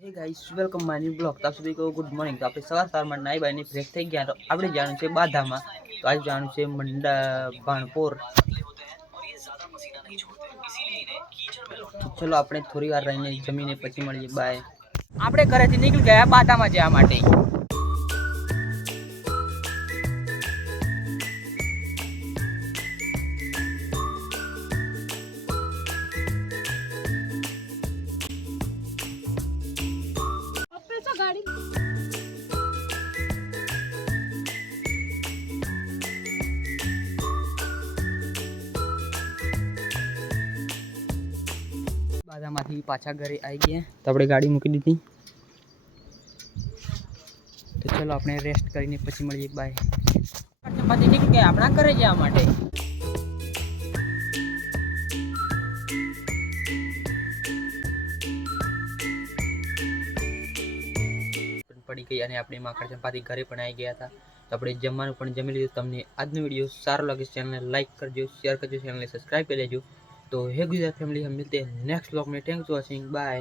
Hey guys welcome my new blog. तो आप सभी को गुड मॉर्निंग। तो आप सवार में नाई बाई फ्रेश થઈ ગયા तो આપણે જાણું છે બાધામાં। તો આજ જાણું છે મંડા બાણપોર। તો ચલો આપણે થોડી વાર રહીને જમીને પછી મળીએ। બાય। આપણે ઘરેથી નીકળી ગયા બાધામાં જવા માટે। गाड़ी બાધામાંથી પાછા ઘરે આવી ગયા। તો આપણે ગાડી મૂકી દીધી। તો ચલો આપણે રેસ્ટ કરીને પછી મળીએ। બાય। ચપાતી નીકળી ગયા આપણા ઘરે જવા માટે। પડી ગઈ અને આપણે માખણ ચપાતી ઘરે પણ આવી ગયા હતા। તો આપણે જમવાનું પણ જમી લીધું। તમને આજનો વિડીયો સારો લાગે ચેનલને લાઈક કરજો, शेयर करજો, चैनल ने सब्सक्राइब कर लेजो। तो हे गुजरात फैमिली, हम मिलते हैं नेक्स्ट व्लॉग में। Thanks for watching. बाय।